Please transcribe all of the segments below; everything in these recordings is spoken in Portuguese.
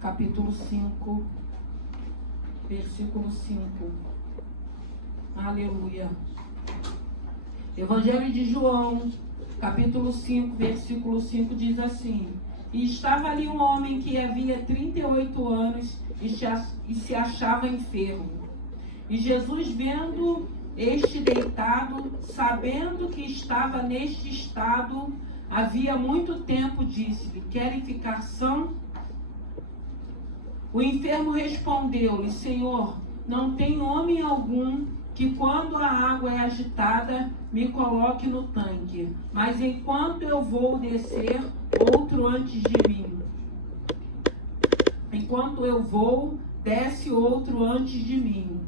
capítulo 5, versículo 5. Aleluia. Evangelho de João, capítulo 5, versículo 5 diz assim: E estava ali um homem que havia 38 anos e se achava enfermo. E Jesus, vendo este deitado, sabendo que estava neste estado havia muito tempo, disse-lhe: Querem ficar são? O enfermo respondeu-lhe: Senhor, não tem homem algum que, quando a água é agitada, me coloque no tanque, mas enquanto eu vou descer, outro antes de mim. Enquanto eu vou, desce outro antes de mim.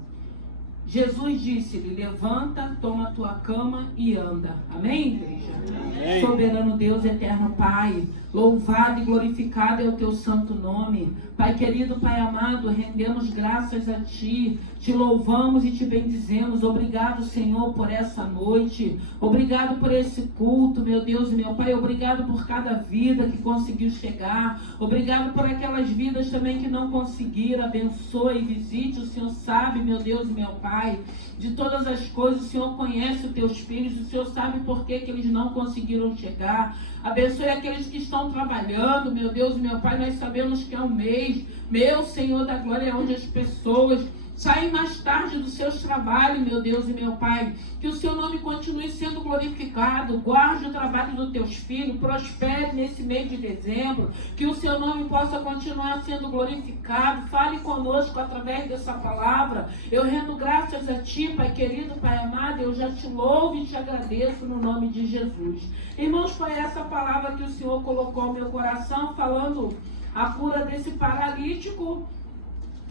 Jesus disse-lhe: Levanta, toma tua cama e anda. Amém, igreja? Amém. Soberano Deus, eterno Pai, louvado e glorificado é o teu santo nome. Pai querido, Pai amado, rendemos graças a Ti, Te louvamos e Te bendizemos. Obrigado, Senhor, por essa noite. Obrigado por esse culto, meu Deus e meu Pai. Obrigado por cada vida que conseguiu chegar. Obrigado por aquelas vidas também que não conseguiram. Abençoe e visite. O Senhor sabe, meu Deus e meu Pai, de todas as coisas. O Senhor conhece os teus filhos. O Senhor sabe por que eles não conseguiram chegar. Abençoe aqueles que estão trabalhando, meu Deus e meu Pai. Nós sabemos que é um mês, meu Senhor da glória, onde as pessoas saem mais tarde dos seus trabalhos, meu Deus e meu Pai. Que o seu nome continue sendo glorificado. Guarde o trabalho dos teus filhos. Prospere nesse mês de dezembro. Que o seu nome possa continuar sendo glorificado. Fale conosco através dessa palavra. Eu rendo graças a Ti, Pai querido, Pai amado. Eu já Te louvo e Te agradeço no nome de Jesus. Irmãos, foi essa palavra que o Senhor colocou no meu coração, falando a cura desse paralítico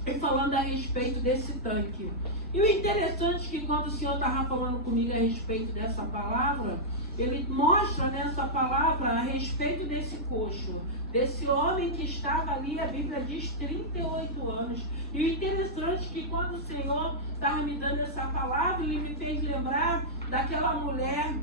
e falando a respeito desse tanque. E o interessante é que quando o Senhor estava falando comigo a respeito dessa palavra, Ele mostra nessa palavra a respeito desse coxo, desse homem que estava ali, a Bíblia diz 38 anos. E o interessante é que quando o Senhor estava me dando essa palavra, Ele me fez lembrar daquela mulher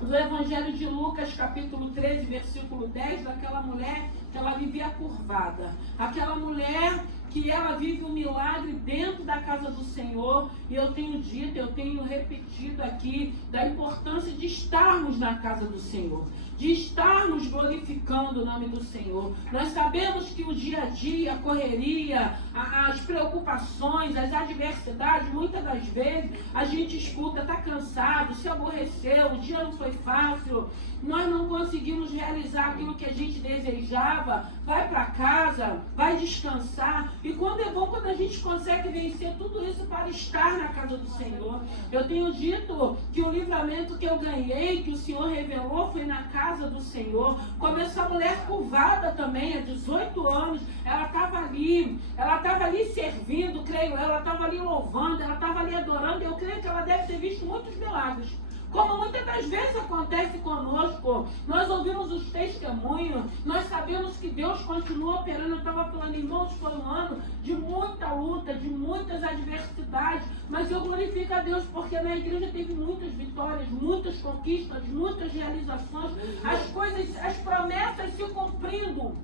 do Evangelho de Lucas, capítulo 13, versículo 10, daquela mulher que ela vivia curvada. Aquela mulher que ela vive um milagre dentro da casa do Senhor. E eu tenho dito, eu tenho repetido aqui da importância de estarmos na casa do Senhor, de estarmos glorificando o nome do Senhor. Nós sabemos que o dia a dia, a correria, as preocupações, as adversidades, muitas das vezes a gente escuta: está cansado, se aborreceu, o dia não foi fácil, nós não conseguimos realizar aquilo que a gente desejava, vai para casa, vai descansar. E quando é bom quando a gente consegue vencer tudo isso para estar na casa do Senhor. Eu tenho dito que o livramento que eu ganhei, que o Senhor revelou, foi na casa do Senhor. Como essa mulher curvada também, há 18 anos, ela estava ali servindo, creio eu, ela estava ali louvando, ela estava ali adorando. Eu creio que ela deve ter visto muitos milagres, como muitas das vezes acontece conosco. Nós ouvimos os testemunhos, nós sabemos que Deus continua operando. Eu estava falando, irmãos, foi um ano de muita luta, de muitas adversidades, mas eu glorifico a Deus porque na igreja teve muitas vitórias, muitas conquistas, muitas realizações, as coisas, as promessas se cumprindo.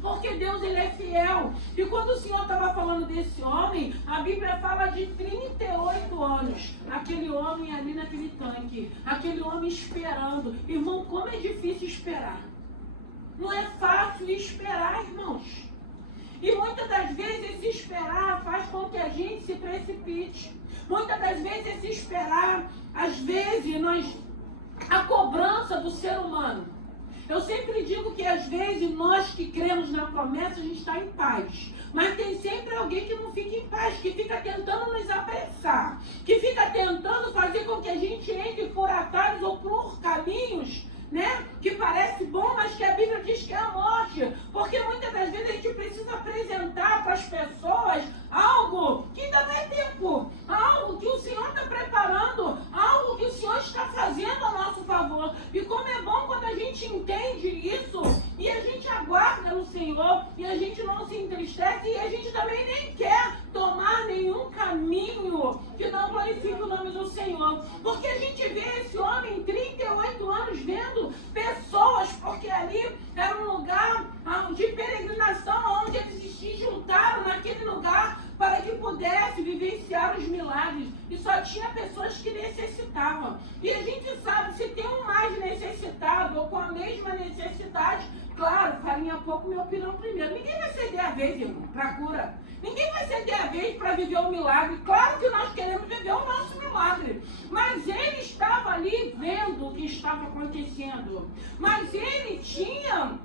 Porque Deus, Ele é fiel. E quando o Senhor estava falando desse homem, a Bíblia fala de 38 anos. Aquele homem ali naquele tanque. Aquele homem esperando. Irmão, como é difícil esperar. Não é fácil esperar, irmãos. E muitas das vezes esse esperar faz com que a gente se precipite. Muitas das vezes esse esperar, às vezes, a cobrança do ser humano. Eu sempre digo que às vezes nós que cremos na promessa, a gente está em paz. Mas tem sempre alguém que não fica em paz, que fica tentando nos apressar, que fica tentando fazer com que a gente entre por atalhos ou por caminhos, né, que parece bom, mas que a Bíblia diz que é a morte. Porque muitas das vezes a gente precisa apresentar para as pessoas algo que ainda não é tempo, algo que o Senhor está preparando, algo que o Senhor está fazendo a nosso favor. E como é bom quando a gente entende isso e a gente aguarda no Senhor e a gente não se entristece e a gente também nem quer tomar nenhum caminho que não glorifique o nome do Senhor. Porque a gente vê esse homem 38 anos vendo pessoas, porque ali era um lugar de peregrinação com a mesma necessidade. Claro, farinha pouco, meu pirão primeiro. Ninguém vai ceder a vez, irmão, para cura. Ninguém vai ceder a vez para viver o milagre. Claro que nós queremos viver o nosso milagre. Mas ele estava ali vendo o que estava acontecendo. Mas ele tinha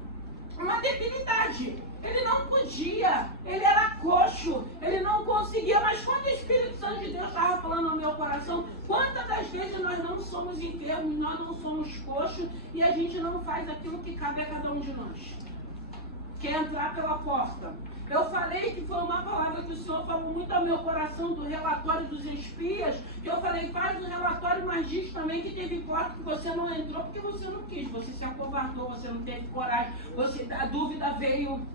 uma debilidade. Ele não podia, ele era coxo, ele não conseguia. Mas quando o Espírito Santo de Deus estava falando no meu coração, quantas das vezes nós não somos enfermos, nós não somos coxos e a gente não faz aquilo que cabe a cada um de nós? Quer entrar pela porta. Eu falei que foi uma palavra que o Senhor falou muito ao meu coração do relatório dos espias, que eu falei, faz o relatório, mas diz também que teve porta que você não entrou porque você não quis, você se acovardou, você não teve coragem, a dúvida veio.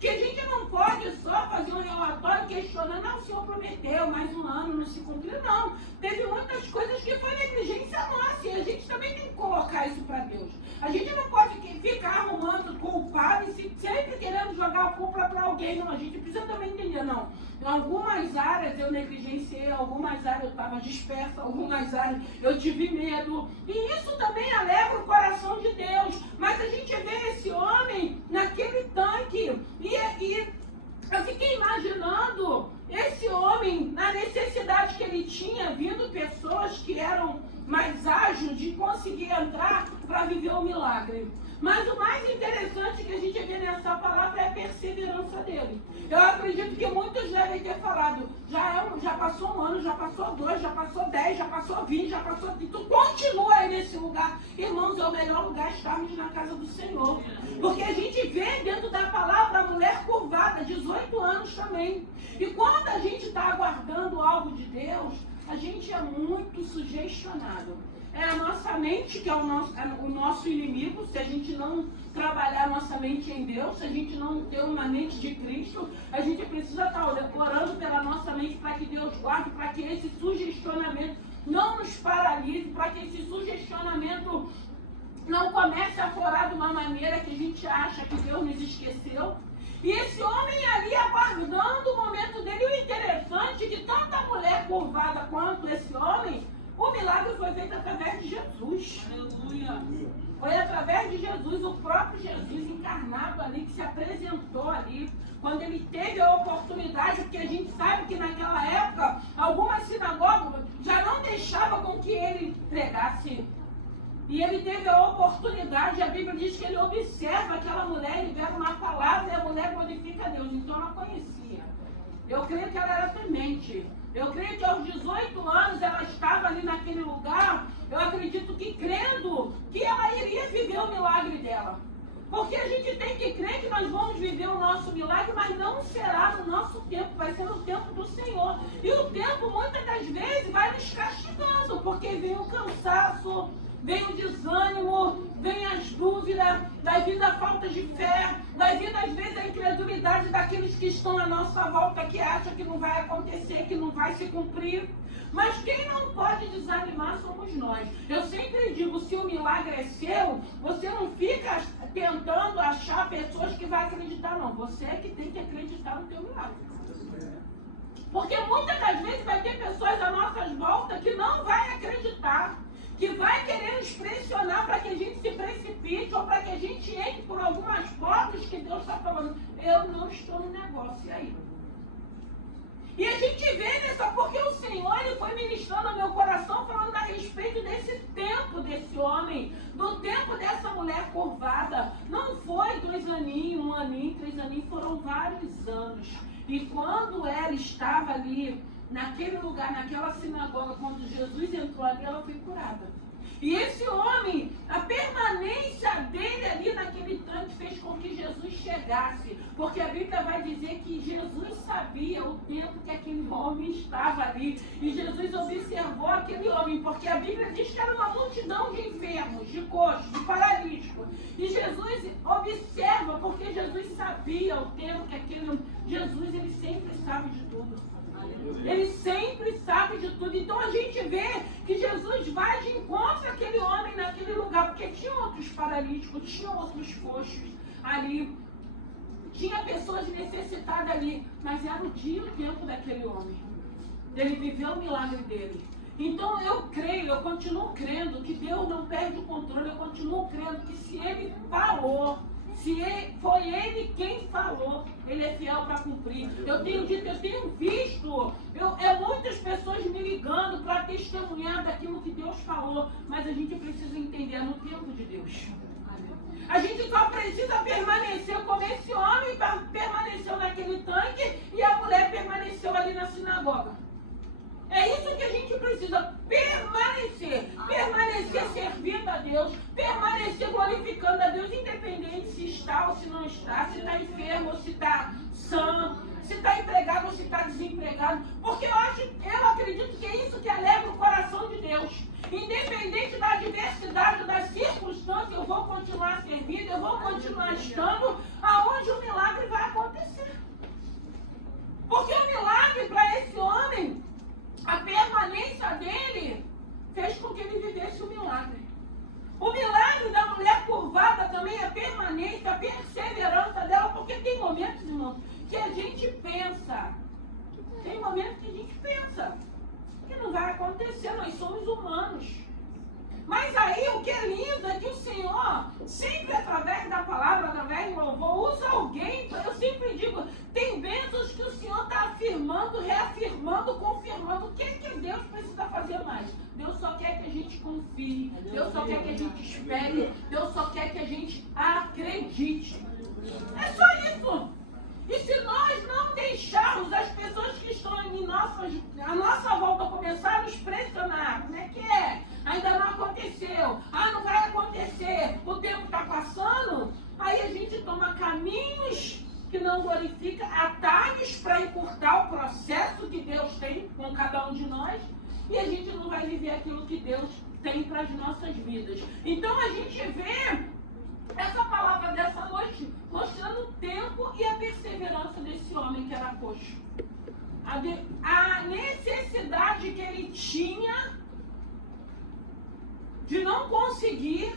Que a gente não pode só fazer um relatório questionando, não, o Senhor prometeu mais um ano, não se cumpriu, não. Teve muitas coisas que foi negligência nossa, e a gente também tem que colocar isso para Deus. A gente não pode ficar arrumando culpado e sempre querendo jogar a culpa para alguém, não. A gente precisa também entender, não. Em algumas áreas eu negligenciei, em algumas áreas eu estava dispersa, em algumas áreas eu tive medo. E isso também alegra o coração de Deus. Mas a gente vê esse homem naquele tanque e eu fiquei imaginando esse homem, na necessidade que ele tinha, vindo pessoas que eram mais ágeis de conseguir entrar para viver o milagre. Mas o mais interessante que a gente vê nessa palavra é a perseverança dele. Eu acredito que muitos devem ter falado, já passou um ano, já passou 2, já passou 10, já passou 20, já passou... E tu continua aí nesse lugar. Irmãos, é o melhor lugar estarmos na casa do Senhor. Porque a gente vê dentro da palavra a mulher curvada, 18 anos também. E quando a gente está aguardando algo de Deus, a gente é muito sugestionado. É a nossa mente que é o nosso inimigo. Se a gente não trabalhar a nossa mente em Deus, se a gente não ter uma mente de Cristo, a gente precisa estar orando pela nossa mente para que Deus guarde, para que esse sugestionamento não nos paralise, para que esse sugestionamento não comece a florar de uma maneira que a gente acha que Deus nos esqueceu. E esse homem ali aguardando o momento dele. E o interessante é que tanto a mulher curvada quanto esse homem, o milagre foi feito através de Jesus. Aleluia. Foi através de Jesus, o próprio Jesus encarnado ali, que se apresentou ali. Quando ele teve a oportunidade, porque a gente sabe que naquela época, algumas sinagogas já não deixavam com que ele pregasse. E ele teve a oportunidade, a Bíblia diz que ele observa aquela mulher, libera uma palavra e a mulher glorifica a Deus. Então ela conhecia. Eu creio que ela era temente. Eu creio que aos 18 anos ela estava ali naquele lugar, eu acredito que crendo que ela iria viver o milagre dela. Porque a gente tem que crer que nós vamos viver o nosso milagre, mas não será no nosso tempo, vai ser no tempo do Senhor. E o tempo, muitas das vezes, vai nos castigando, porque vem o cansaço, vem o desânimo, vem as dúvidas, vai vindo a falta de fé, vai vindo às vezes a incredulidade daqueles que estão à nossa volta, que acham que não vai acontecer, que não vai se cumprir. Mas quem não pode desanimar somos nós. Eu sempre digo, se o milagre é seu, você não fica tentando achar pessoas que vão acreditar, não. Você é que tem que acreditar no teu milagre. Porque muitas das vezes vai ter pessoas à nossa volta que não vai acreditar, que vai querer nos pressionar para que a gente se precipite ou para que a gente entre por algumas portas que Deus está falando. Eu não estou no negócio, e aí? E a gente vê nessa, porque o Senhor ele foi ministrando ao meu coração falando a respeito desse tempo desse homem, do tempo dessa mulher curvada. Não foi 2 aninhos, 1 aninho, 3 aninhos, foram vários anos. E quando ela estava ali, naquele lugar, naquela sinagoga, quando Jesus entrou ali, ela foi curada. E esse homem, a permanência dele ali naquele tanque fez com que Jesus chegasse. Porque a Bíblia vai dizer que Jesus sabia o tempo que aquele homem estava ali. E Jesus observou aquele homem, porque a Bíblia diz que era uma multidão de enfermos, de coxos, de paralíticos. E Jesus observa, porque Jesus sabia o tempo que aquele homem... Jesus, ele sempre sabe de tudo. Ele sempre sabe de tudo. Então a gente vê que Jesus vai de encontro àquele homem naquele lugar, porque tinha outros paralíticos, tinha outros coxos ali, tinha pessoas necessitadas ali, mas era o dia e o tempo daquele homem. Ele viveu o milagre dele. Então eu creio, eu continuo crendo que Deus não perde o controle, eu continuo crendo que se Ele falou, foi Ele quem falou, Ele é fiel para cumprir. Eu tenho dito, eu tenho visto, muitas pessoas me ligando para testemunhar daquilo que Deus falou, mas a gente precisa entender, é no tempo de Deus. A gente só precisa permanecer como esse homem permaneceu naquele tanque e a mulher permaneceu ali na sinagoga. É isso que a gente precisa, permanecer servindo a Deus, permanecer glorificando a Deus, independente se está ou se não está, se está enfermo ou se está sã, se está empregado ou se está desempregado, porque eu acredito que é isso que alegra o coração de Deus. Independente da adversidade, das circunstâncias, eu vou continuar servindo, eu vou continuar estando aonde o milagre vai acontecer. Porque o milagre para esse homem, a permanência dele fez com que ele vivesse o milagre. O milagre da mulher curvada também é a permanência, a perseverança dela, porque tem momentos, irmãos, que a gente pensa, que não vai acontecer, nós somos humanos. Mas aí o que é lindo é que o Senhor, sempre através da palavra, através do louvor, usa alguém. Eu sempre digo, tem bênçãos que o Senhor está afirmando, reafirmando, confirmando. O que é que Deus precisa fazer mais? Deus só quer que a gente confie, Deus só quer que a gente espere, Deus só quer que a gente acredite. É só isso. E se nós não deixarmos as pessoas que estão à nossa volta começar a nos pressionar, como é que é? Ainda não aconteceu, não vai acontecer, o tempo está passando, aí a gente toma caminhos que não glorificam, atalhos para encurtar o processo que Deus tem com cada um de nós, e a gente não vai viver aquilo que Deus tem para as nossas vidas. Então a gente vê essa palavra dessa noite mostrando o tempo e a perseverança desse homem que era coxo. A necessidade que ele tinha de não conseguir,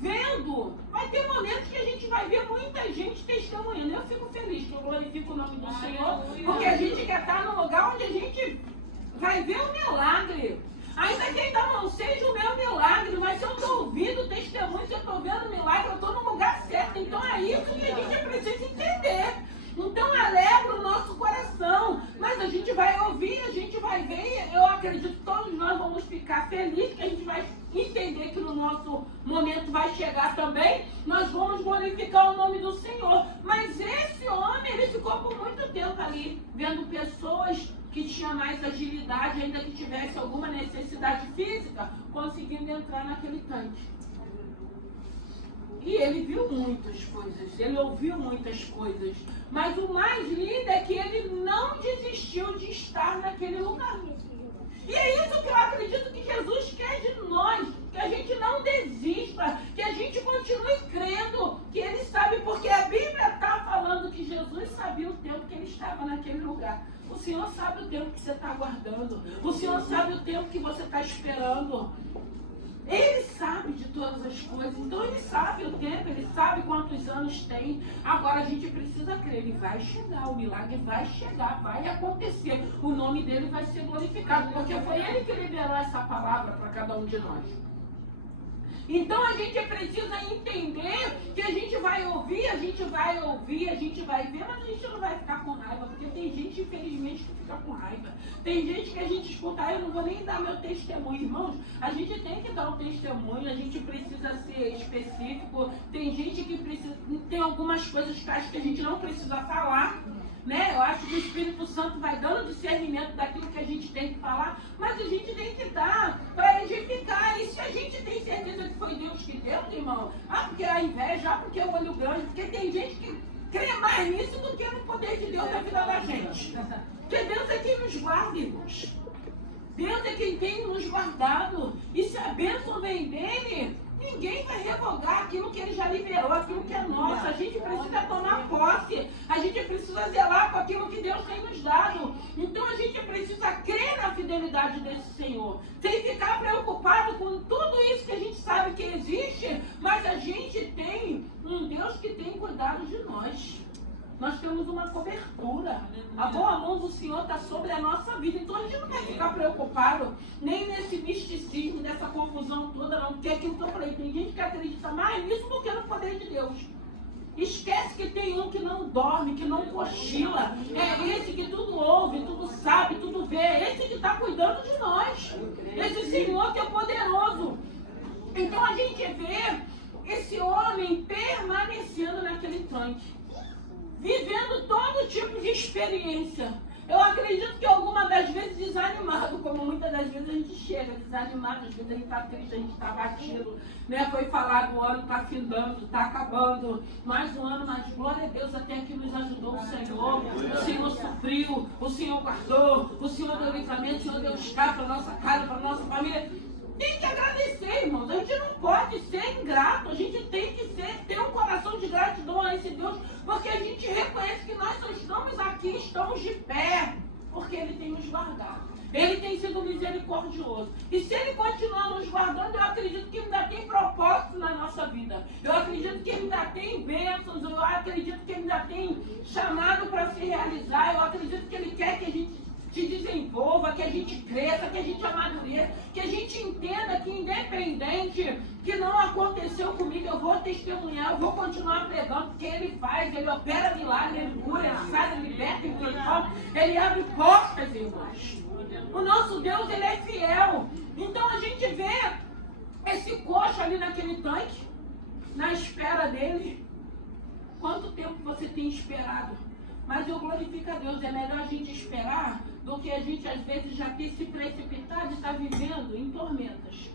vendo. Vai ter momentos que a gente vai ver muita gente testemunhando. Eu fico feliz que eu glorifico o nome do Senhor, porque a gente quer estar no lugar onde a gente vai ver o milagre. Ainda que ainda não seja o meu milagre, mas se eu estou ouvindo testemunho, se eu estou vendo milagre, eu estou no lugar certo. Então é isso que a gente precisa entender. Então alegra o nosso coração. Mas a gente vai ouvir, a gente vai ver. Eu acredito que todos nós vamos ficar felizes, que a gente vai entender que no nosso momento vai chegar também. Nós vamos glorificar o nome do Senhor. Mas esse homem, ele ficou por muito tempo ali, vendo pessoas que tinha mais agilidade, ainda que tivesse alguma necessidade física, conseguindo entrar naquele tanque. E ele viu muitas coisas, ele ouviu muitas coisas, mas o mais lindo é que ele não desistiu de estar naquele lugar. E é isso que eu acredito que Jesus quer de nós, que a gente não desista, que a gente continue crendo, que Ele sabe, porque a Bíblia está falando que Jesus sabia o tempo que Ele estava naquele lugar. O Senhor sabe o tempo que você está aguardando, o Senhor sabe o tempo que você está esperando. Ele sabe de todas as coisas, então Ele sabe o tempo, Ele sabe quantos anos tem. Agora a gente precisa crer, Ele vai chegar, o milagre vai chegar, vai acontecer. O nome dEle vai ser glorificado, porque foi Ele que liberou essa palavra para cada um de nós. Então a gente precisa entender que a gente vai ouvir, a gente vai ver, mas a gente não vai ficar com raiva, porque tem gente, infelizmente, que fica com raiva. Tem gente que a gente escuta, eu não vou nem dar meu testemunho, irmãos. A gente tem que dar um testemunho, a gente precisa ser específico. Tem gente que precisa, tem algumas coisas que acho que a gente não precisa falar, né? Eu acho que o Espírito Santo vai dando discernimento daquilo que a gente tem que falar, mas a gente tem que dar para edificar. E se a gente tem certeza que foi Deus que deu, irmão, porque a inveja, porque o olho grande, porque tem gente que crê mais nisso do que no poder de Deus na vida da gente. Porque Deus é quem nos guarda, irmãos. Deus é quem tem nos guardado. E se a bênção vem dele, ninguém vai revogar aquilo que ele já liberou, aquilo que é nosso. A gente precisa tomar posse. A gente precisa zelar com aquilo que Deus tem nos dado. Então a gente precisa crer na fidelidade desse Senhor. Sem ficar preocupado com tudo isso que a gente sabe que existe. Mas a gente tem um Deus que tem cuidado de nós. nós temos uma cobertura. A boa mão do Senhor está sobre a nossa vida. Então a gente não vai ficar preocupado nem nesse misticismo, nessa confusão toda, não. Porque é aquilo que eu falei, tem gente que acredita mais nisso do que no poder de Deus. Esquece que tem um que não dorme, que não cochila. É esse que tudo ouve, tudo sabe, tudo vê. É esse que está cuidando de nós. Esse Senhor que é poderoso. Então a gente vê esse homem permanecendo naquele tanque, vivendo todo tipo de experiência. Eu acredito que algumas das vezes desanimado, como muitas das vezes a gente chega desanimado, às vezes a gente está triste, a gente está abatido, né? Foi falado, o ano está findando, está acabando, mais um ano, mas glória a Deus, até aqui nos ajudou o Senhor supriu, o Senhor guardou, o Senhor deu livramento, o Senhor deu escape para a nossa casa, para a nossa família. Tem que agradecer, irmãos. A gente não pode ser ingrato. A gente tem que ter um coração de gratidão a esse Deus, porque a gente reconhece que nós só estamos aqui, estamos de pé, porque Ele tem nos guardado. Ele tem sido misericordioso. E se Ele continuar nos guardando, eu acredito que ainda tem propósito na nossa vida. Eu acredito que Ele ainda tem bênçãos. Eu acredito que Ele ainda tem chamado para se realizar. Eu acredito que Ele quer que a gente se desenvolva, que a gente cresça, que a gente amadureça, que a gente entenda que independente que não aconteceu comigo, eu vou testemunhar, eu vou continuar pregando, porque Ele faz, Ele opera milagre, Ele cura, Ele sai, Ele liberta, Ele transforma, Ele abre portas, irmãos. O nosso Deus, Ele é fiel. Então a gente vê esse coxo ali naquele tanque, na espera dele. Quanto tempo você tem esperado? Mas eu glorifico a Deus, é melhor a gente esperar do que a gente às vezes já ter se precipitado e estar vivendo em tormentas.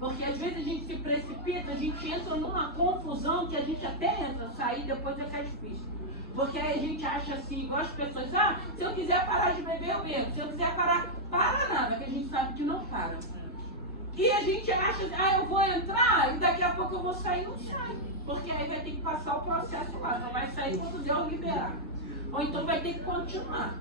Porque às vezes a gente se precipita, a gente entra numa confusão que a gente até entra, sair depois é que é difícil. Porque aí a gente acha assim, igual as pessoas, se eu quiser parar de beber, eu bebo. Se eu quiser parar, para nada, que a gente sabe que não para. E a gente acha, eu vou entrar e daqui a pouco eu vou sair, não sai. Porque aí vai ter que passar o processo lá, não vai sair quando Deus liberar. Ou então vai ter que continuar.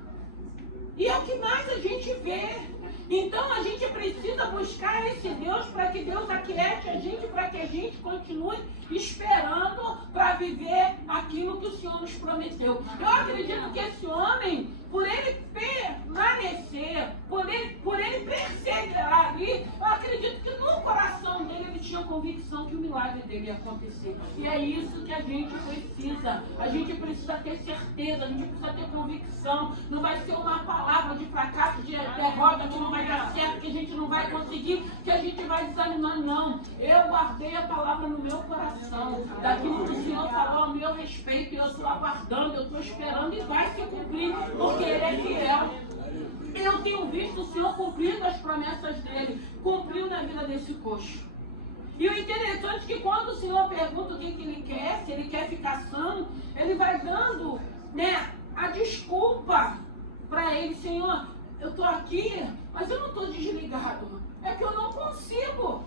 E é o que mais a gente vê. Então a gente precisa buscar esse Deus para que Deus aquiete a gente, para que a gente continue esperando para viver aquilo que o Senhor nos prometeu. Eu acredito que esse homem, por ele permanecer, por ele perseverar ali, eu acredito que no coração dele ele tinha convicção que o milagre dele ia acontecer. E é isso que a gente precisa. A gente precisa ter certeza, a gente precisa ter convicção. Não vai ser uma palavra de fracasso, de derrota, que não vai dar certo, que a gente não vai conseguir, que a gente vai desanimar, não. Eu guardei a palavra no meu coração. Daquilo que o Senhor falou ao meu respeito, eu estou aguardando, eu estou esperando e vai se cumprir, porque Ele é fiel. Eu tenho visto o Senhor cumprindo as promessas dele, cumpriu na vida desse coxo. E o interessante é que quando o Senhor pergunta o que ele quer, se ele quer ficar são, ele vai dando, a desculpa para ele: Senhor, eu estou aqui, mas eu não estou desligado, é que eu não consigo.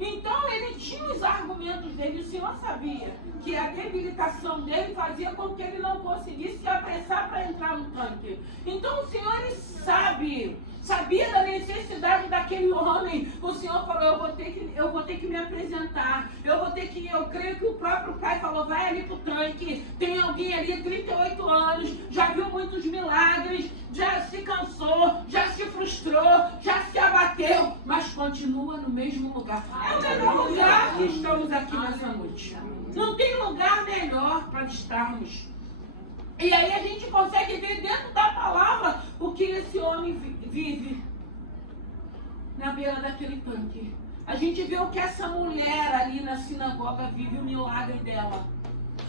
Então ele tinha os argumentos dele, o Senhor sabia que a debilitação dele fazia com que ele não conseguisse se apressar para entrar no tanque. Então o Senhor, ele sabia da necessidade daquele homem. O Senhor falou: eu vou ter que me apresentar, eu creio que o próprio pai falou: vai ali pro tanque, tem alguém ali, 38 anos, já viu muitos milagres, já se cansou, já se frustrou, já se abateu, mas continua no mesmo lugar. É o melhor lugar que estamos aqui nessa noite. Não tem lugar melhor para estarmos. E aí a gente consegue ver dentro da palavra o que esse homem vive na beira daquele tanque. A gente vê o que essa mulher ali na sinagoga vive, o milagre dela.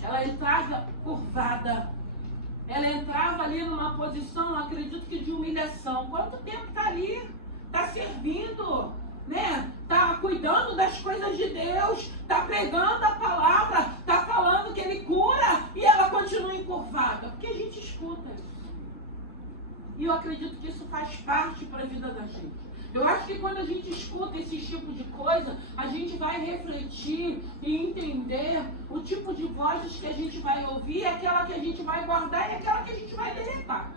Ela entrava curvada. Ela entrava ali numa posição, acredito que de humilhação. Quanto tempo está ali? Está servindo, Está cuidando das coisas de Deus, está pregando a palavra, está falando que Ele cura, e ela continua encurvada. Porque a gente escuta isso. E eu acredito que isso faz parte para a vida da gente. Eu acho que quando a gente escuta esse tipo de coisa, a gente vai refletir e entender o tipo de vozes que a gente vai ouvir, aquela que a gente vai guardar e aquela que a gente vai deletar.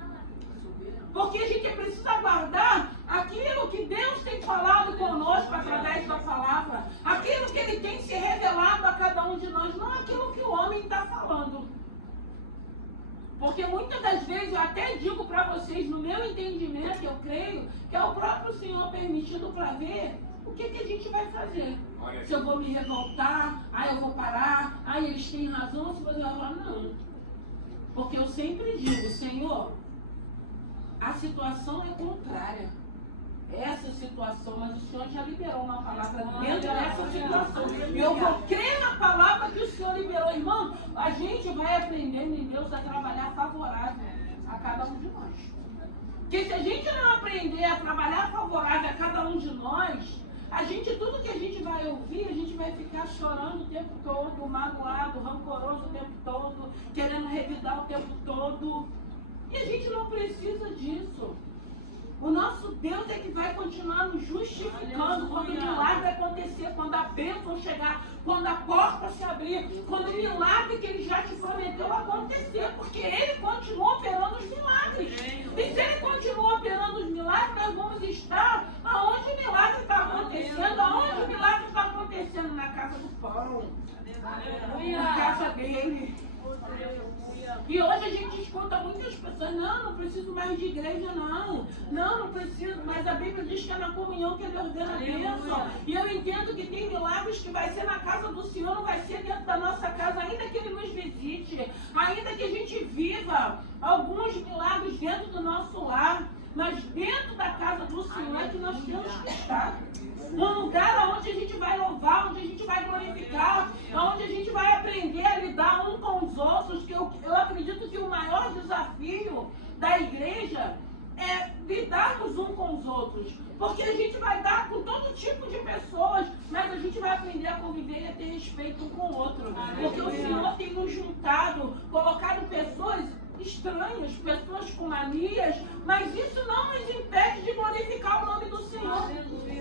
Porque a gente precisa guardar aquilo que Deus tem falado conosco através da palavra. Aquilo que Ele tem se revelado a cada um de nós. Não aquilo que o homem está falando. Porque muitas das vezes eu até digo para vocês, no meu entendimento, eu creio, que é o próprio Senhor permitindo para ver o que a gente vai fazer. Se eu vou me revoltar, eu vou parar, eles têm razão, se você vai falar, não. Porque eu sempre digo, Senhor, a situação é contrária. Essa situação, mas o Senhor já liberou uma palavra dentro dessa situação. E eu vou crer na palavra que o Senhor liberou. Irmão, a gente vai aprendendo em Deus a trabalhar favorável a cada um de nós. Porque se a gente não aprender a trabalhar favorável a cada um de nós, tudo que a gente vai ouvir, a gente vai ficar chorando o tempo todo, magoado, rancoroso o tempo todo, querendo revidar o tempo todo. E a gente não precisa disso. O nosso Deus é que vai continuar nos justificando quando o milagre acontecer, quando a bênção chegar, quando a porta se abrir, quando o milagre que Ele já te prometeu acontecer, porque Ele continua operando os milagres. E se Ele continua operando os milagres, nós vamos estar aonde o milagre está acontecendo, aonde o milagre está acontecendo, na casa do pão, na casa dele. E hoje a gente escuta muitas pessoas, não preciso mais de igreja, não preciso, mas a Bíblia diz que é na comunhão que Ele ordena a bênção. E eu entendo que tem milagres que vai ser na casa do Senhor, não vai ser dentro da nossa casa, ainda que Ele nos visite, ainda que a gente viva alguns milagres dentro do nosso lar, mas dentro da casa do Senhor é que nós temos que estar. Um lugar onde a gente vai louvar, onde a gente vai glorificar, onde a gente vai aprender a lidar um com os outros, que eu acredito que o maior desafio da igreja é lidarmos um com os outros. Porque a gente vai dar com todo tipo de pessoas, mas a gente vai aprender a conviver e a ter respeito um com o outro. Porque o Senhor tem nos juntado, colocado pessoas estranhas, pessoas com manias, mas isso não nos impede de glorificar o nome do Senhor,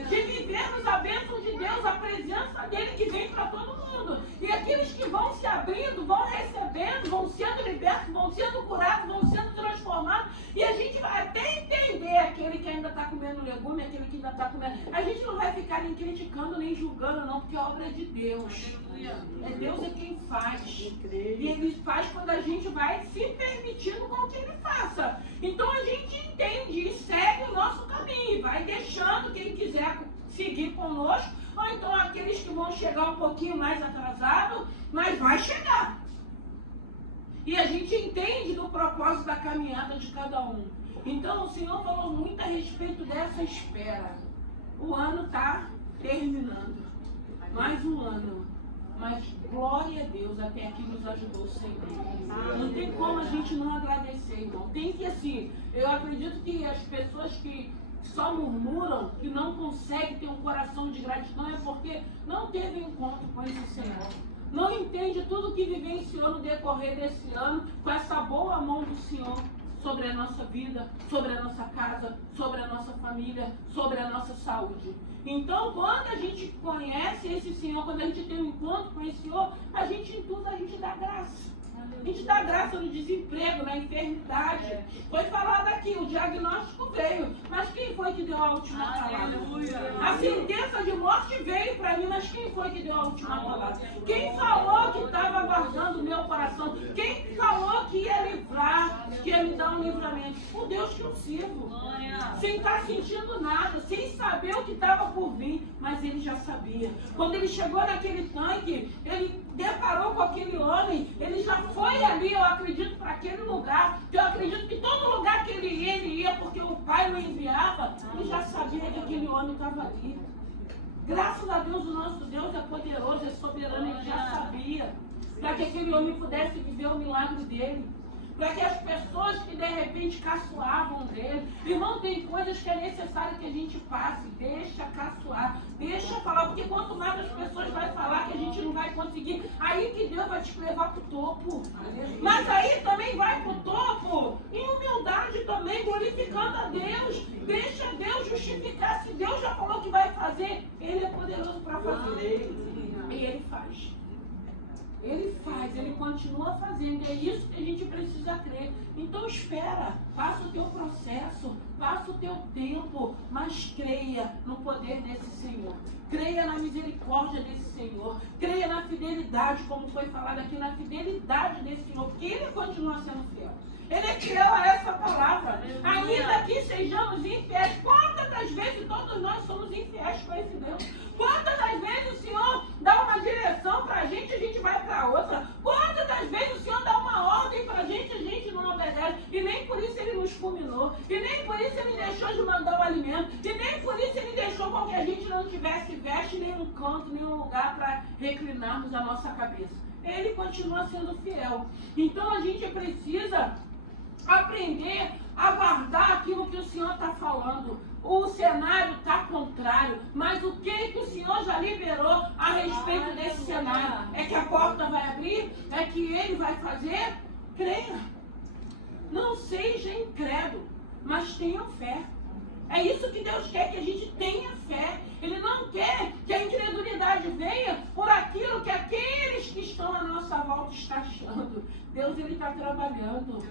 de vivermos a bênção de Deus, a presença dele que vem para todo mundo. E aqueles que vão se abrindo, vão recebendo, vão sendo libertos, vão sendo curados, vão sendo transformados, e a gente vai até entender aquele que ainda está comendo legume, aquele que ainda está comendo. A gente não vai ficar nem criticando, nem julgando, não, porque a obra é de Deus. Deus é quem faz. E Ele faz quando a gente vai se permitindo com que Ele faça. Então a gente entende e segue o nosso caminho. Vai deixando quem quiser seguir conosco. Ou então aqueles que vão chegar um pouquinho mais atrasado, mas vai chegar. E a gente entende do propósito da caminhada de cada um. Então o Senhor falou muito a respeito dessa espera. O ano está terminando. Mais um ano. Mas glória a Deus, até aqui nos ajudou o Senhor. Não tem como a gente não agradecer, irmão. Tem que, assim, eu acredito que as pessoas que só murmuram, que não conseguem ter um coração de gratidão, é porque não teve encontro com esse Senhor. Não entende tudo que vivenciou no decorrer desse ano, com essa boa mão do Senhor sobre a nossa vida, sobre a nossa casa, sobre a nossa família, sobre a nossa saúde. Então, quando a gente conhece esse Senhor, quando a gente tem um encontro com esse Senhor, a gente em tudo a gente dá graça. A gente dá graça no desemprego, na enfermidade. Foi falado aqui, o diagnóstico veio. Mas quem foi que deu a última palavra? A sentença de morte veio para mim, mas quem foi que deu a última palavra? Quem falou que estava guardando o meu coração? Quem falou que ia livrar, que ia me dar um livramento? O Deus que eu sirvo. Sem estar sentindo nada, sem saber o que estava por vir, mas ele já sabia. Quando ele chegou naquele tanque, ele deparou com aquele homem, ele já foi ali, eu acredito, para aquele lugar, que eu acredito que todo lugar que ele ia, porque o Pai o enviava, ele já sabia que aquele homem estava ali. Graças a Deus, o nosso Deus é poderoso, é soberano, ele já sabia, para que aquele homem pudesse viver o milagre dele. Para que as pessoas que de repente caçoavam dele, irmão, tem coisas que é necessário que a gente passe, deixa caçoar, deixa falar, porque quanto mais as pessoas vão falar que a gente não vai conseguir, aí que Deus vai te levar para o topo. Mas aí também vai para o topo, em humildade também, glorificando a Deus, deixa Deus justificar, se Deus já falou que vai fazer, Ele é poderoso para fazer, e Ele faz. Ele faz, Ele continua fazendo, é isso que a gente precisa precisa crer. Então espera, faça o teu processo, faça o teu tempo, mas creia no poder desse Senhor. Creia na misericórdia desse Senhor. Creia na fidelidade, como foi falado aqui, na fidelidade desse Senhor, porque Ele continua sendo fiel. Ele é fiel a essa palavra. Ainda que sejamos infiéis, quantas das vezes todos nós somos infiéis com esse Deus? Quantas das vezes o Senhor dá uma direção para a gente vai para outra? Quantas das vezes o Senhor dá uma ordem para a gente não obedece? E nem por isso Ele nos fulminou. E nem por isso Ele deixou de mandar o alimento. E nem por isso Ele deixou com que a gente não tivesse veste, nem um canto, nem um lugar para reclinarmos a nossa cabeça. Ele continua sendo fiel. Então a gente precisa aprender a guardar aquilo que o Senhor está falando. O cenário está contrário, mas o que o Senhor já liberou a respeito desse cenário? É que a porta vai abrir? É que Ele vai fazer? Creia. Não seja incrédulo, mas tenha fé. É isso que Deus quer, que a gente tenha fé. Ele não quer que a incredulidade venha por aquilo que aqueles que estão à nossa volta estão achando. Deus, Ele está trabalhando.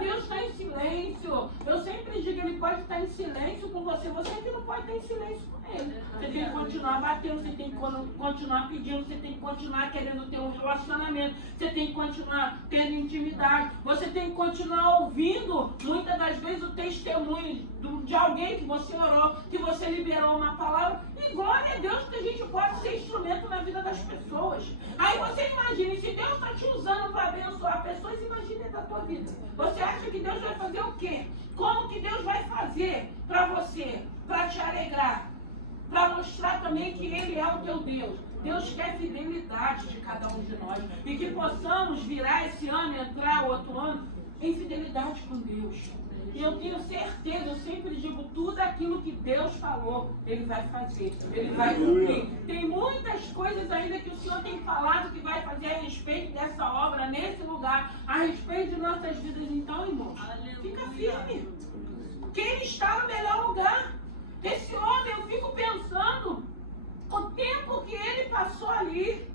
Deus está em silêncio. Eu sempre digo, Ele pode estar em silêncio com você. Você que não pode estar em silêncio com Ele. Você tem que continuar batendo, você tem que continuar pedindo, você tem que continuar querendo ter um relacionamento, você tem que continuar tendo intimidade, você tem que continuar ouvindo, muitas das vezes, o testemunho de alguém que você orou, que você liberou uma palavra. E glória a Deus que a gente pode ser instrumento na vida das pessoas. Aí você imagina, se Deus está te usando para abençoar pessoas, imagine da tua vida. Você acha que Deus vai fazer o quê? Como que Deus vai fazer para você? Para te alegrar. Para mostrar também que Ele é o teu Deus. Deus quer fidelidade de cada um de nós. E que possamos virar esse ano, entrar outro ano, em fidelidade com Deus. E eu tenho certeza, eu sempre digo, tudo aquilo que Deus falou, Ele vai fazer, Ele vai cumprir. Tem muitas coisas ainda que o Senhor tem falado que vai fazer a respeito dessa obra, nesse lugar, a respeito de nossas vidas. Então, irmãos, fica firme, que Ele está no melhor lugar. Esse homem, eu fico pensando, o tempo que ele passou ali,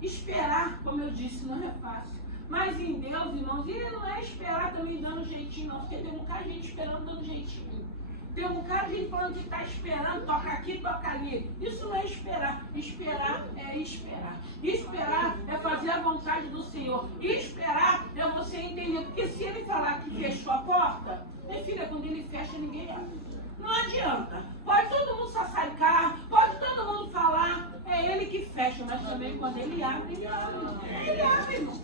esperar, como eu disse, não é fácil. Mas em Deus, irmãos, ele não é esperar também dando jeitinho, não. Porque tem um cara de gente esperando dando jeitinho. Tem um cara de gente falando que está esperando, toca aqui, toca ali. Isso não é esperar. Esperar é esperar. Esperar é fazer a vontade do Senhor. Esperar é você entender. Porque se ele falar que fechou a porta, minha filha, quando ele fecha, ninguém abre. Não adianta. Pode todo mundo sassaricar, pode todo mundo falar. É ele que fecha, mas também quando ele abre, ele abre. Ele abre, irmão.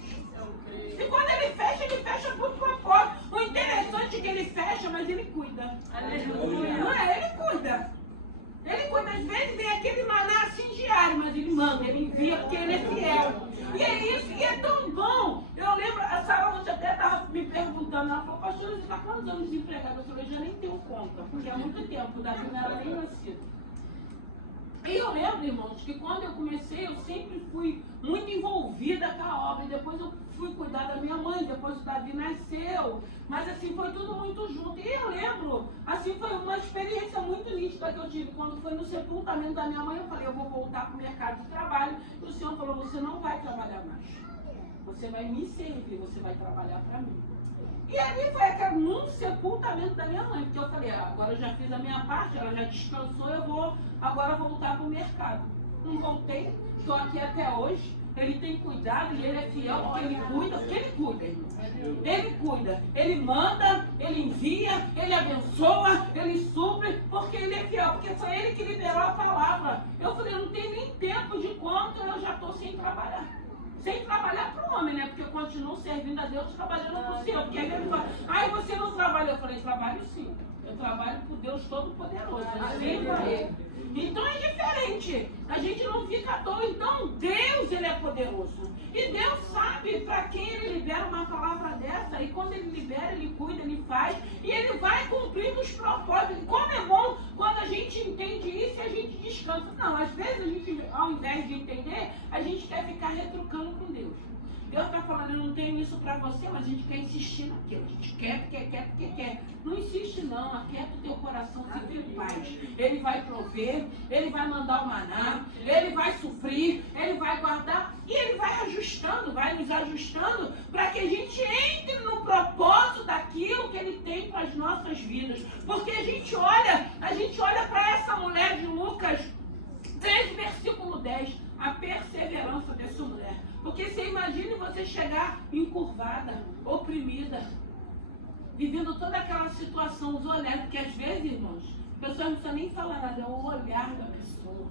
E quando ele fecha por propósito. O interessante é que ele fecha, mas ele cuida. Aleluia. Não é? Ele cuida. Ele cuida. Às vezes vem aquele maná assim diário, mas ele manda, ele envia, porque ele é fiel. E é isso, e é tão bom. Eu lembro, a Sara ontem até estava me perguntando, ela falou, pastor, você está quantos anos desempregado? Eu falei, já nem tenho conta, porque há muito tempo, o Davi não era nem nascido. E eu lembro, irmãos, que quando eu comecei, eu sempre fui muito envolvida com a obra. E depois eu fui cuidar da minha mãe, depois o Davi nasceu. Mas assim, foi tudo muito junto. E eu lembro, assim, foi uma experiência muito nítida que eu tive. Quando foi no sepultamento da minha mãe, eu falei, eu vou voltar para o mercado de trabalho. E o Senhor falou, você não vai trabalhar mais. Você vai me servir, você vai trabalhar para mim. E ali foi num sepultamento da minha mãe, porque eu falei, agora eu já fiz a minha parte, ela já descansou, eu vou agora voltar para o mercado. Não voltei, estou aqui até hoje. Ele tem cuidado e ele é fiel, porque ele cuida, irmão. Ele cuida, ele manda, ele envia, ele abençoa, ele supre, porque ele é fiel, porque foi ele que liberou a palavra. Eu falei, não tem nem tempo de quanto eu já estou sem trabalhar. Sem trabalhar para o homem, né? Porque eu continuo servindo a Deus, trabalhando para o Senhor. Porque aí ele fala, você não trabalha? Eu falei, trabalho sim. Eu trabalho por Deus Todo-Poderoso. Eu sirvo a Ele. Então é diferente. A gente não fica à toa. Então Deus, Ele é poderoso. E Deus sabe para quem Ele libera uma palavra dessa. E quando Ele libera, Ele cuida, Ele faz. E Ele vai cumprindo os propósitos. E como é bom quando a gente entende isso e a gente descansa. Não, às vezes a gente, ao invés de entender, a gente quer ficar retrucando com Deus. Deus está falando, eu não tenho isso para você, mas a gente quer insistir naquilo. A gente quer. Não insiste não, aquieta o teu coração, fica em paz. Ele vai prover, Ele vai mandar o maná, Ele vai suprir, Ele vai guardar e Ele vai ajustando, vai nos ajustando para que a gente entre no propósito daquilo que Ele tem para as nossas vidas. Porque a gente olha para essa mulher de Lucas 13, versículo 10, a perseverança dessa mulher. Porque você imagine você chegar encurvada, oprimida, vivendo toda aquela situação, os olhares, porque às vezes, irmãos, a pessoa não precisa nem falar nada, é o olhar da pessoa,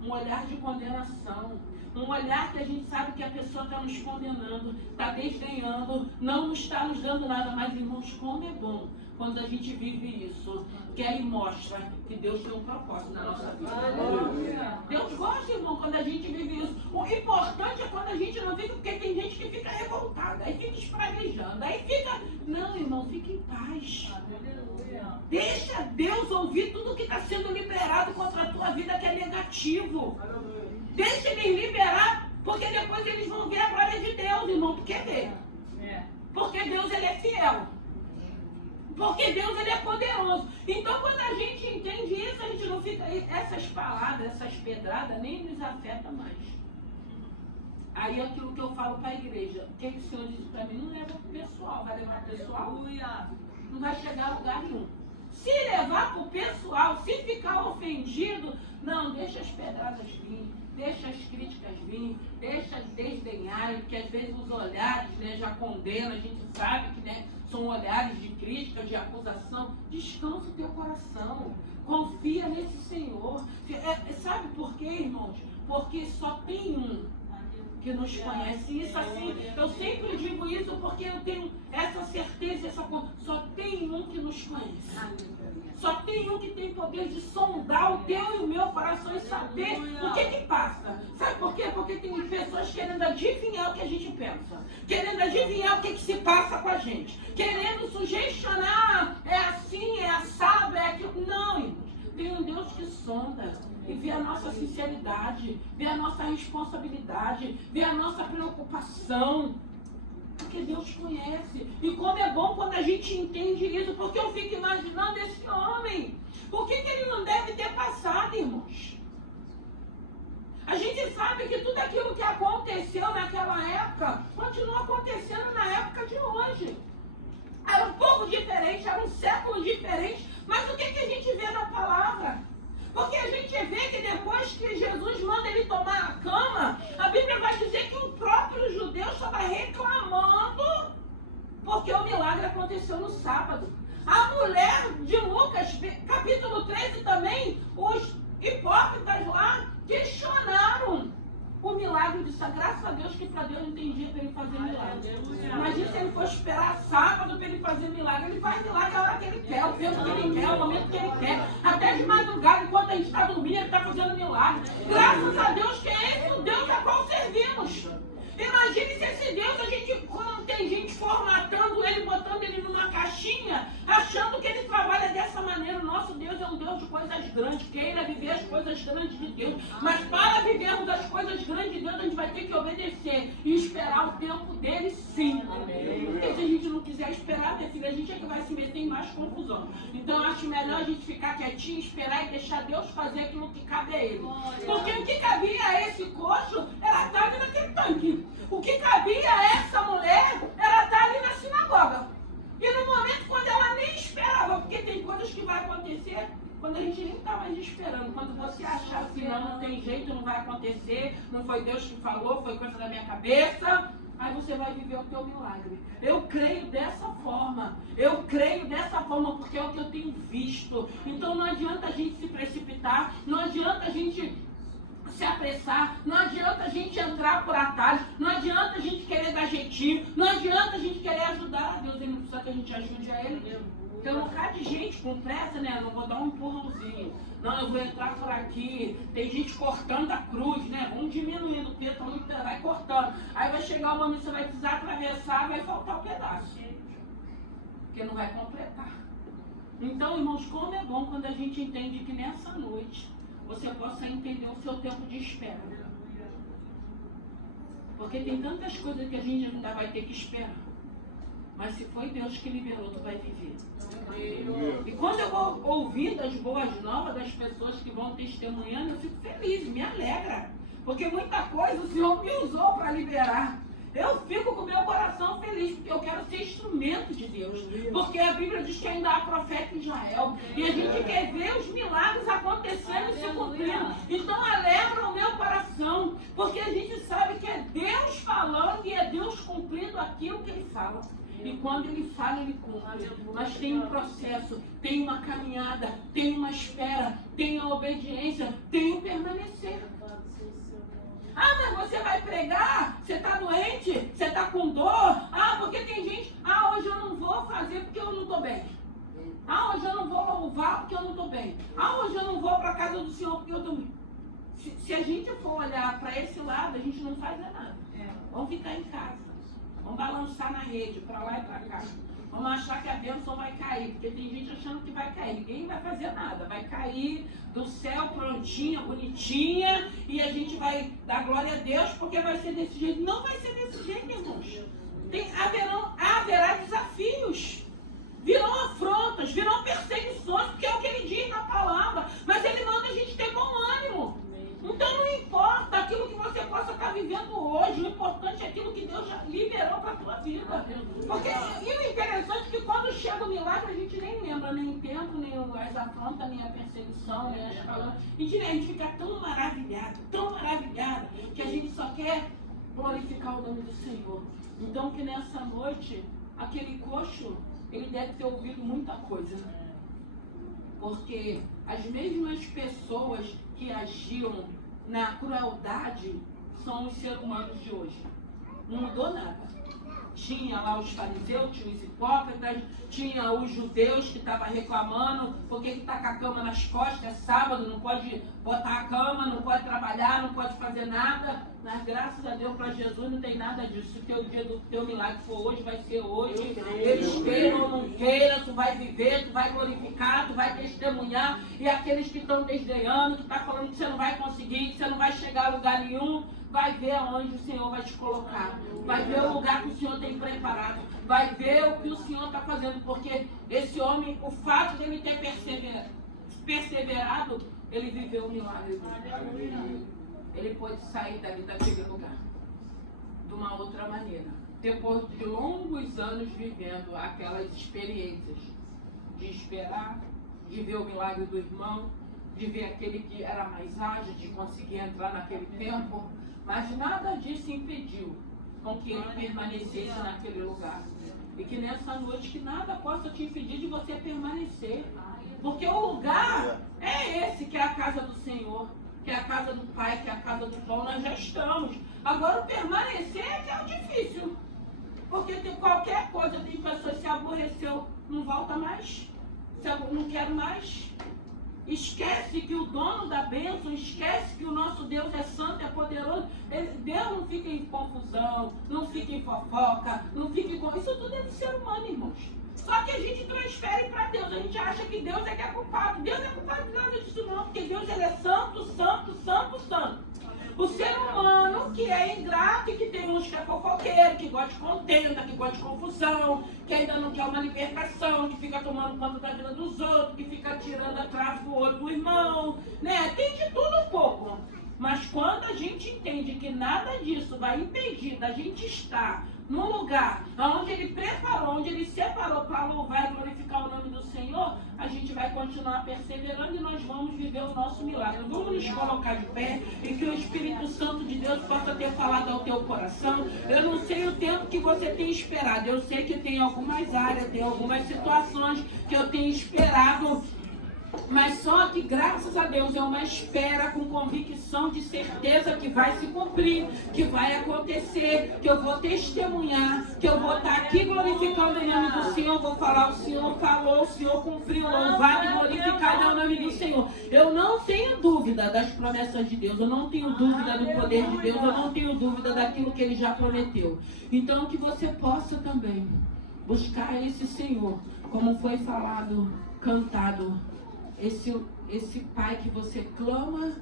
um olhar de condenação, um olhar que a gente sabe que a pessoa está nos condenando, está desdenhando, não está nos dando nada, mas irmãos, como é bom quando a gente vive isso, que aí mostra que Deus tem um propósito na nossa vida. Aleluia. Deus gosta, irmão, quando a gente vive isso. O importante é quando a gente não vive, porque tem gente que fica revoltada, aí fica espraguejando, aí fica... Não, irmão, fica em paz. Aleluia. Deixa Deus ouvir tudo que está sendo liberado contra a tua vida que é negativo. Aleluia. Deixa Ele liberar, porque depois eles vão ver a glória de Deus, irmão, porque vê. Porque Deus, Ele é fiel. Porque Deus, Ele é poderoso. Então, quando a gente entende isso, a gente não fica... Essas palavras, essas pedradas, nem nos afetam mais. Aí, aquilo que eu falo para a igreja, o que o Senhor disse para mim, não leva para o pessoal. Vai levar para o pessoal? Não vai chegar a lugar nenhum. Se levar para o pessoal, se ficar ofendido, não, deixa as pedradas vir. Deixa as críticas vir, deixa desdenhar, porque às vezes os olhares, né, já condenam, a gente sabe que, né, são olhares de crítica, de acusação. Descansa o teu coração, confia nesse Senhor. Sabe por quê, irmãos? Porque só tem um que nos conhece. Isso assim, eu sempre digo isso porque eu tenho essa certeza, só tem um que nos conhece. Só tem um que tem poder de sondar o teu e o meu coração e saber o que passa. Sabe por quê? Porque tem pessoas querendo adivinhar o que a gente pensa. Querendo adivinhar o que se passa com a gente. Querendo sugestionar, é assim, é assado, é aquilo. Não, irmãos. Tem um Deus que sonda e vê a nossa sinceridade, vê a nossa responsabilidade, vê a nossa preocupação. Porque Deus conhece. E como é bom quando a gente entende isso, porque eu fico imaginando esse homem. O que ele não deve ter passado, irmãos? A gente sabe que tudo aquilo que aconteceu naquela época continua acontecendo na época de hoje. Era um pouco diferente, era um século diferente, mas o que a gente vê na palavra? Porque a gente vê que depois que Jesus manda ele tomar a cama, a Bíblia vai dizer que o próprio judeu estava reclamando porque o milagre aconteceu no sábado. A mulher de Lucas, capítulo 13 também, os hipócritas lá questionaram o milagre disso. Graças a Deus que para Deus não tem dia para ele fazer milagre. Imagina se ele for esperar sábado para ele fazer milagre. Ele faz milagre a hora que ele quer, o tempo que ele quer, o momento que ele quer. Até de madrugada, enquanto a gente está dormindo, ele está fazendo milagre. Graças a Deus que é esse o Deus a qual servimos. Imagine se esse Deus, a gente, como tem gente formatando ele, botando ele numa caixinha, achando que ele trabalha dessa maneira. O nosso Deus é um Deus de coisas grandes. Queira viver as coisas grandes de Deus. Mas para vivermos as coisas grandes de Deus, a gente vai ter que obedecer e esperar o tempo dele, sim. Porque se a gente não quiser esperar, minha filha, a gente é que vai se meter em mais confusão. Então eu acho melhor a gente ficar quietinho, esperar e deixar Deus fazer aquilo que cabe a ele. Porque o que cabia a esse coxo era estar ali naquele tanque. O que cabia a essa mulher era estar ali na sinagoga. E no momento quando ela nem esperava, porque tem coisas que vai acontecer quando a gente nem está mais esperando. Quando você achar assim, não tem jeito, não vai acontecer, não foi Deus que falou, foi coisa da minha cabeça, aí você vai viver o teu milagre. Eu creio dessa forma. Eu creio dessa forma porque é o que eu tenho visto. Então não adianta a gente se precipitar, não adianta a gente se apressar, não adianta a gente entrar por atalho, não adianta a gente querer dar jeitinho, não adianta a gente querer ajudar a Deus, ele não precisa que a gente ajude a ele mesmo. Tem um bocado de gente com pressa, né? Não vou dar um empurrãozinho, não, eu vou entrar por aqui, tem gente cortando a cruz, né? Vamos diminuindo o peso, vai cortando. Aí vai chegar o momento que você vai precisar atravessar, vai faltar um pedaço, porque não vai completar. Então, irmãos, como é bom quando a gente entende que nessa noite você possa entender o seu tempo de espera. Porque tem tantas coisas que a gente ainda vai ter que esperar. Mas se foi Deus que liberou, tu vai viver. E quando eu vou ouvindo as boas novas das pessoas que vão testemunhando, eu fico feliz, me alegra. Porque muita coisa o Senhor me usou para liberar. Eu fico com o meu coração feliz, porque eu quero ser instrumento de Deus. Porque a Bíblia diz que ainda há profeta em Israel. E a gente quer ver os milagres acontecendo e se cumprindo. Então alegra o meu coração. Porque a gente sabe que é Deus falando e é Deus cumprindo aquilo que Ele fala. E quando Ele fala, Ele cumpre. Mas tem um processo, tem uma caminhada, tem uma espera, tem a obediência, tem o permanecer. Ah, mas você vai pregar? Você está doente? Você está com dor? Ah, porque tem gente... Ah, hoje eu não vou fazer porque eu não estou bem. Ah, hoje eu não vou louvar porque eu não estou bem. Ah, hoje eu não vou para a casa do Senhor porque eu estou bem. Se a gente for olhar para esse lado, a gente não faz nada. Vamos ficar em casa. Vamos balançar na rede, para lá e para cá. Vamos achar que a bênção vai cair, porque tem gente achando que vai cair. Ninguém vai fazer nada. Vai cair do céu prontinha, bonitinha, e a gente vai dar glória a Deus, porque vai ser desse jeito. Não vai ser desse jeito, irmãos. Haverá desafios. Virão afrontas, virão perseguições, porque é o que Ele diz na palavra. Mas Ele manda a gente ter bom ânimo. Então não importa aquilo que você possa estar vivendo hoje, o importante é aquilo que Deus já liberou para a tua vida. Porque, e o interessante é que quando chega o milagre, a gente nem lembra nem o tempo, nem as afrontas, nem a perseguição, nem as calores. A gente fica tão maravilhado, que a gente só quer glorificar o nome do Senhor. Então que nessa noite, aquele coxo, ele deve ter ouvido muita coisa. Porque as mesmas pessoas que agiam na crueldade são os seres humanos de hoje. Não mudou nada. Tinha lá os fariseus, tinha os hipócritas, tinha os judeus que estavam reclamando, porque que está com a cama nas costas, é sábado, não pode botar a cama, não pode trabalhar, não pode fazer nada. Mas graças a Deus, para Jesus não tem nada disso. Se o teu dia do teu milagre for hoje, vai ser hoje. Eles queiram ou não queiram, tu vai viver, tu vai glorificar, tu vai testemunhar. E aqueles que estão desdenhando, que estão falando que você não vai conseguir, que você não vai chegar a lugar nenhum, vai ver aonde o Senhor vai te colocar. Vai ver o lugar que o Senhor tem preparado. Vai ver o que o Senhor está fazendo. Porque esse homem, o fato dele ter perseverado, ele viveu o milagre dele. Ele pôde sair dali daquele lugar de uma outra maneira. Depois de longos anos vivendo aquelas experiências de esperar, de ver o milagre do irmão, de ver aquele que era mais ágil, de conseguir entrar naquele tempo, mas nada disso impediu com que ele permanecesse naquele lugar. E que nessa noite que nada possa te impedir de você permanecer. Porque o lugar é esse, que é a casa do Senhor, que é a casa do Pai, que é a casa do pão, nós já estamos. Agora o permanecer é que é o difícil. Porque tem qualquer coisa, tem pessoas que se aborreceu, não volta mais, não quero mais. Esquece que o dono da bênção, esquece que o nosso Deus é santo, é poderoso. Deus não fica em confusão, não fica em fofoca, não fica em... Isso tudo é do ser humano, irmãos. Só que a gente transfere para Deus, a gente acha que Deus é que é culpado. Deus não é culpado de nada disso não, porque Deus ele é santo, santo, santo, santo. O ser humano que é ingrato e que tem uns que é fofoqueiro, que gosta de contenda, que gosta de confusão, que ainda não quer uma libertação, que fica tomando conta da vida dos outros, que fica tirando atrás do olho do irmão, né? Tem de tudo um pouco. Mas quando a gente entende que nada disso vai impedir da gente estar num lugar onde Ele preparou, onde Ele separou para louvar e glorificar o nome do Senhor, a gente vai continuar perseverando e nós vamos viver o nosso milagre. Vamos nos colocar de pé e que o Espírito Santo de Deus possa ter falado ao teu coração. Eu não sei o tempo que você tem esperado, eu sei que tem algumas áreas, tem algumas situações que eu tenho esperado. Mas só que, graças a Deus, é uma espera com convicção de certeza que vai se cumprir, que vai acontecer, que eu vou testemunhar, que eu vou estar aqui glorificando o nome do Senhor, vou falar, o Senhor falou, o Senhor cumpriu, louvado e glorificado é o nome do Senhor. Eu não tenho dúvida das promessas de Deus, eu não tenho dúvida do poder de Deus, eu não tenho dúvida daquilo que Ele já prometeu. Então, que você possa também buscar esse Senhor, como foi falado, cantado, esse Pai que você clama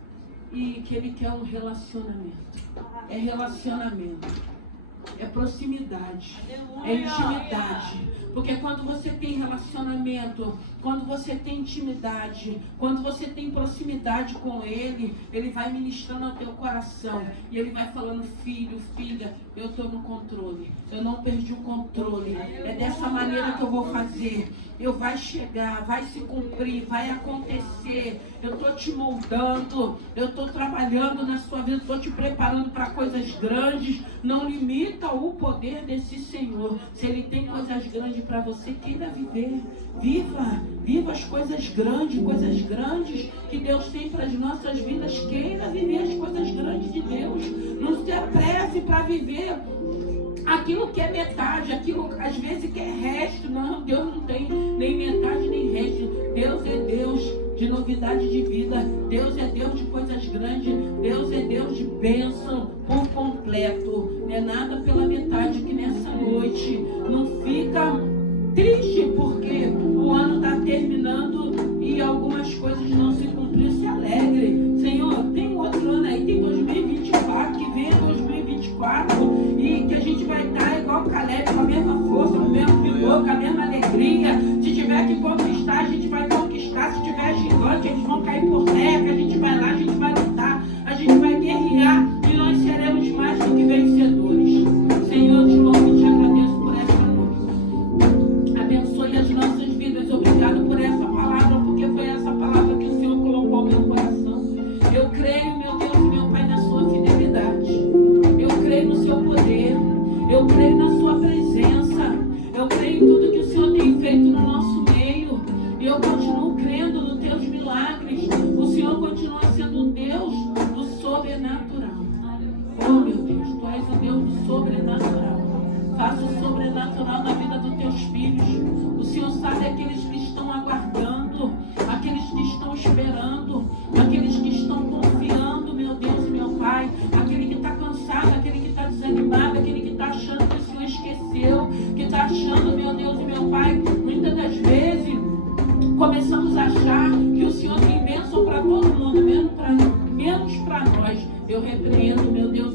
e que Ele quer um relacionamento. É relacionamento. É proximidade. É intimidade. Porque quando você tem relacionamento, quando você tem intimidade, quando você tem proximidade com Ele, Ele vai ministrando ao teu coração. E Ele vai falando, filho, filha, eu estou no controle. Eu não perdi o controle. É dessa maneira que eu vou fazer. Eu vai chegar, vai se cumprir, vai acontecer. Eu estou te moldando, eu estou trabalhando na sua vida, estou te preparando para coisas grandes. Não limita o poder desse Senhor. Se Ele tem coisas grandes para você, queira viver. Viva as coisas grandes que Deus tem para as nossas vidas. Queira viver as coisas grandes de Deus. Não se apresse para viver aquilo que é metade, aquilo às vezes que é resto. Não, Deus não tem nem metade nem resto. Deus é Deus de novidade de vida. Deus é Deus de coisas grandes. Deus é Deus de bênção por completo. Não é nada pela metade. Que nessa noite não fica triste porque o ano está terminando e algumas coisas não se cumpriram. Se alegre. Senhor, tem outro ano aí, tem 2024, que vem 2024 e que a gente vai estar igual o Caleb, com a mesma força, com o mesmo vigor, com a mesma alegria. Se tiver que conquistar, a gente vai conquistar. Se tiver gigante, eles vão cair por terra. A gente vai lá, a gente vai lutar, a gente vai guerrear e nós seremos mais do que vencedores. Senhor, eu te louvo e te agradeço por essa noite. Abençoe as nossas vidas. Obrigado por essa palavra, porque foi essa palavra que o Senhor colocou no meu coração. Eu creio, meu Deus e meu Pai, na sua fidelidade. Eu creio no seu poder. Eu creio na sua presença. Eu creio em tudo que o Senhor tem feito no nosso meio. E eu continuo crendo nos teus milagres. O Senhor continua sendo o Deus do sobrenatural. Oh, meu Deus, tu és o Deus do sobrenatural. Faça o sobrenatural na vida dos teus filhos. O Senhor sabe aqueles que estão aguardando, aqueles que estão esperando, aqueles que estão confiando, meu Deus e meu Pai. Aquele que está cansado, aquele que está desanimado, aquele que está achando que o Senhor esqueceu, que está achando, meu Deus e meu Pai, muitas das vezes começamos a achar que o Senhor tem bênção para todo mundo, menos para nós. Eu repreendo, meu Deus